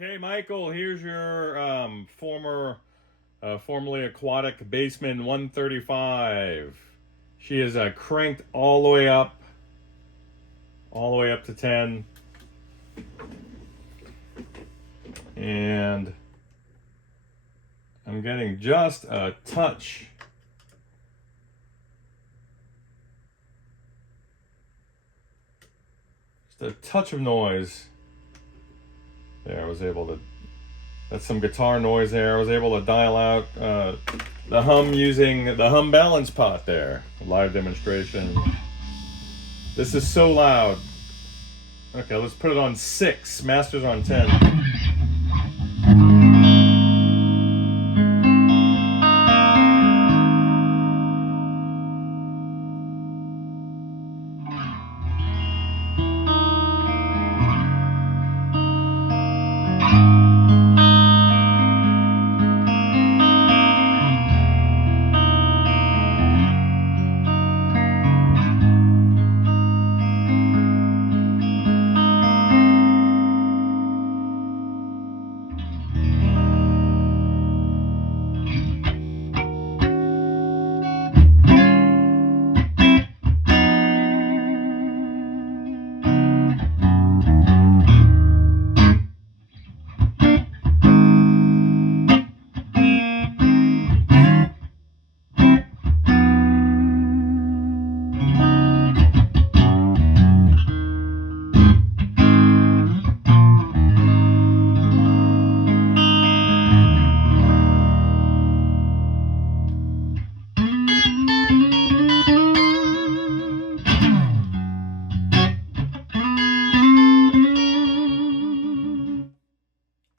Okay, Michael, here's your formerly aquatic Bassman 135. She is cranked all the way up to 10. And I'm getting just a touch. Just a touch of noise. There, I was able to, that's some guitar noise there. I was able to dial out the hum using the hum balance pot there. Live demonstration. This is so loud. Okay, let's put it on 6. Master's on 10.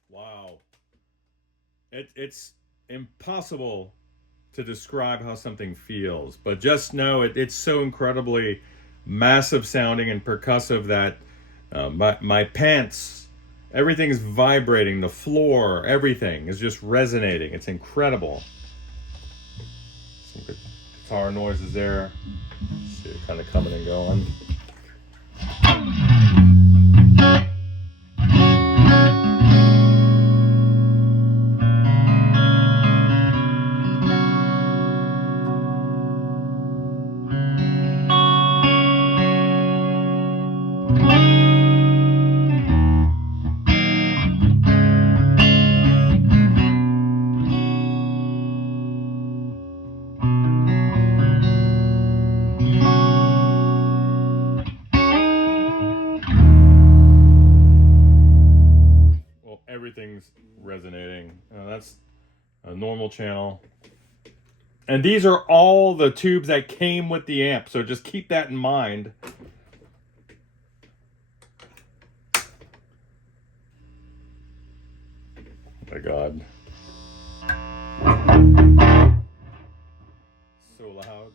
Wow. It's impossible to describe how something feels, but just know it's so incredibly massive sounding and percussive that my pants, everything's vibrating, the floor, everything is just resonating. It's incredible. Some good guitar noises there. See it kind of coming and going. Everything's resonating. That's a normal channel. And these are all the tubes that came with the amp, so just keep that in mind. Oh my God. So loud.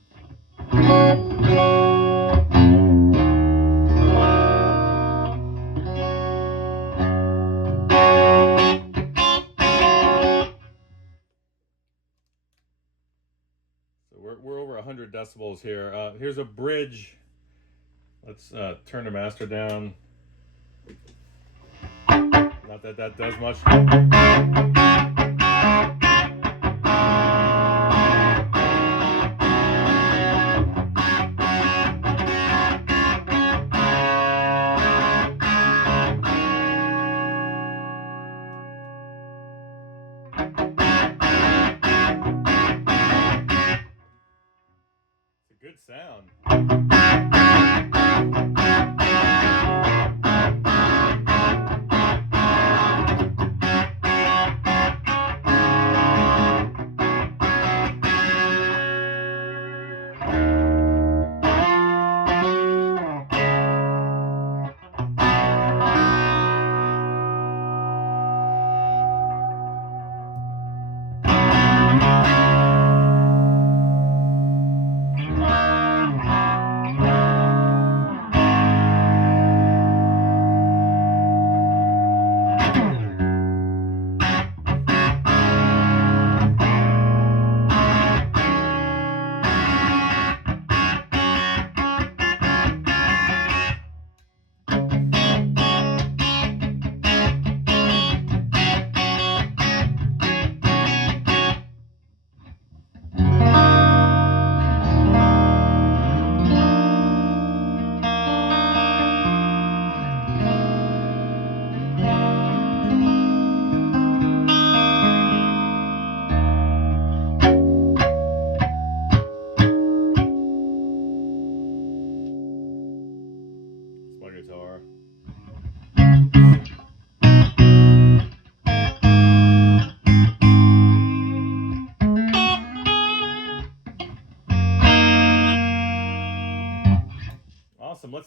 We're over 100 decibels here. Here's a bridge. Let's turn the master down. Not that that does much. It's a good sound.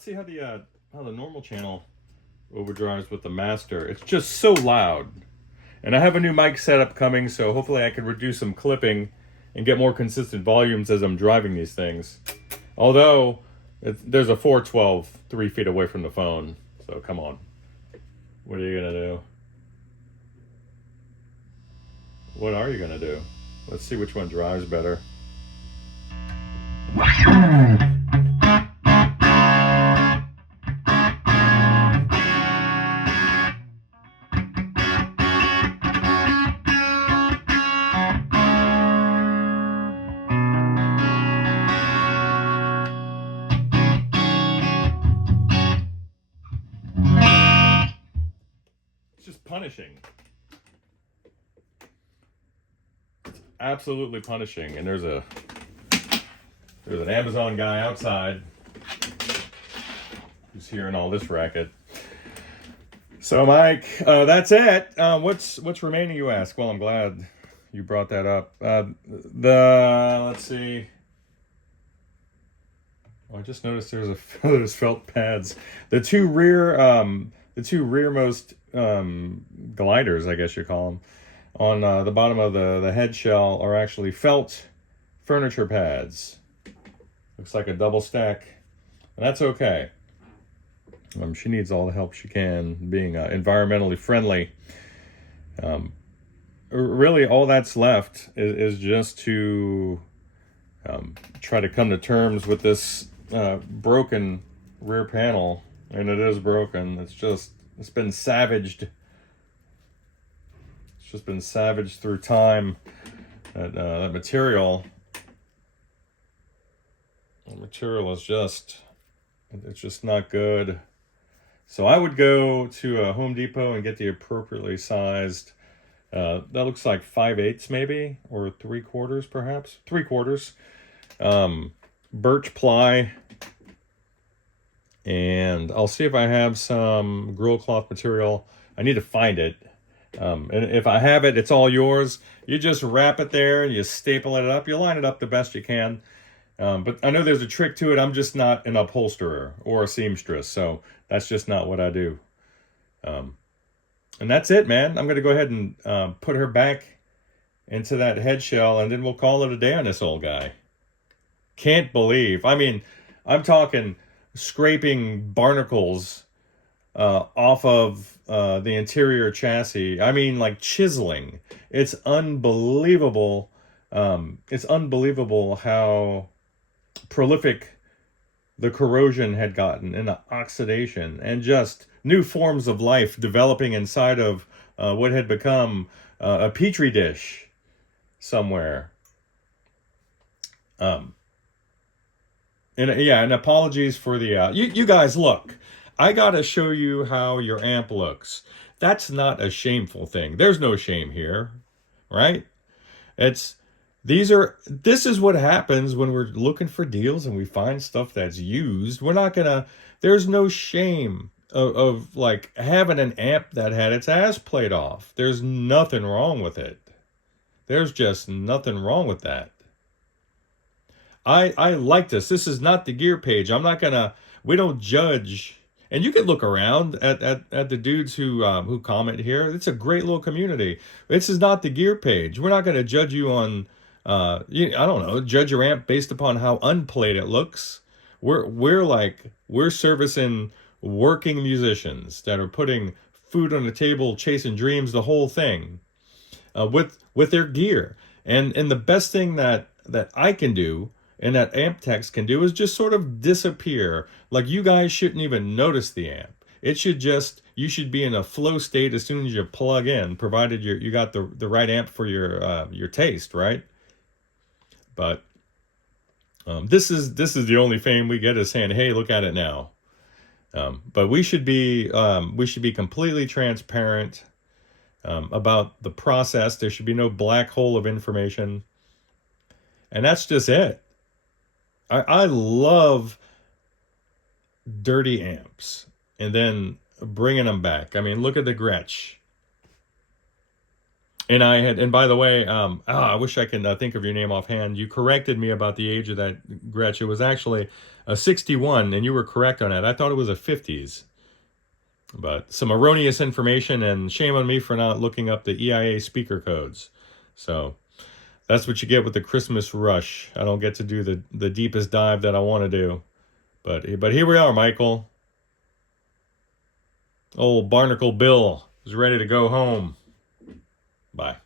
see how the normal channel overdrives with the master. It's just so loud. And I have a new mic setup coming, so hopefully I can reduce some clipping and get more consistent volumes as I'm driving these things. Although, there's a 412 3 feet away from the phone, so come on. What are you gonna do? What are you gonna do? Let's see which one drives better. It's just punishing. It's absolutely punishing. And there's an Amazon guy outside who's hearing all this racket. So Mike, that's it. What's remaining, you ask? Well, I'm glad you brought that up. Let's see. Oh, I just noticed there's felt pads. The two rearmost gliders, I guess you call them, on the bottom of the head shell are actually felt furniture pads. Looks like a double stack, and that's okay. She needs all the help she can, being environmentally friendly. Really, all that's left is just to try to come to terms with this broken rear panel, and it is broken. It's been savaged. It's just been savaged through time. That material. The material is it's just not good. So I would go to a Home Depot and get the appropriately sized, that looks like 5/8 maybe, or 3/4 perhaps, 3/4, birch ply. And I'll see if I have some grill cloth material. I need to find it. And if I have it, it's all yours. You just wrap it there and you staple it up. You line it up the best you can. But I know there's a trick to it. I'm just not an upholsterer or a seamstress, so that's just not what I do. And that's it, man. I'm going to go ahead and put her back into that head shell, and then we'll call it a day on this old guy. Can't believe. I mean, I'm talking scraping barnacles off of the interior chassis. I mean, like chiseling. It's unbelievable. It's unbelievable how prolific the corrosion had gotten, and the oxidation, and just new forms of life developing inside of what had become a petri dish somewhere. And apologies for the you guys, look, I gotta show you how your amp looks. That's not a shameful thing. There's no shame here, right? This is what happens when we're looking for deals and we find stuff that's used. There's no shame of like having an amp that had its ass played off. There's nothing wrong with it. There's just nothing wrong with that. I like this. This is not the gear page. We don't judge. And you can look around at the dudes who comment here. It's a great little community. This is not the gear page. We're not going to judge you on, judge your amp based upon how unplayed it looks. We're servicing working musicians that are putting food on the table, chasing dreams, the whole thing, with their gear. And the best thing that I can do, and that amp techs can do, is just sort of disappear. Like, you guys shouldn't even notice the amp. You should be in a flow state as soon as you plug in, provided you got the right amp for your taste, right? But this is the only fame we get, is saying, hey, look at it now. But we should be completely transparent about the process. There should be no black hole of information, and that's just it. I love dirty amps and then bringing them back. I mean, look at the Gretsch. And I had, and by the way, I wish I could think of your name offhand. You corrected me about the age of that Gretsch. It was actually a 61, and you were correct on that. I thought it was a 50s. But some erroneous information, and shame on me for not looking up the EIA speaker codes. So that's what you get with the Christmas rush. I don't get to do the deepest dive that I want to do. But here we are, Michael. Old Barnacle Bill is ready to go home. Bye.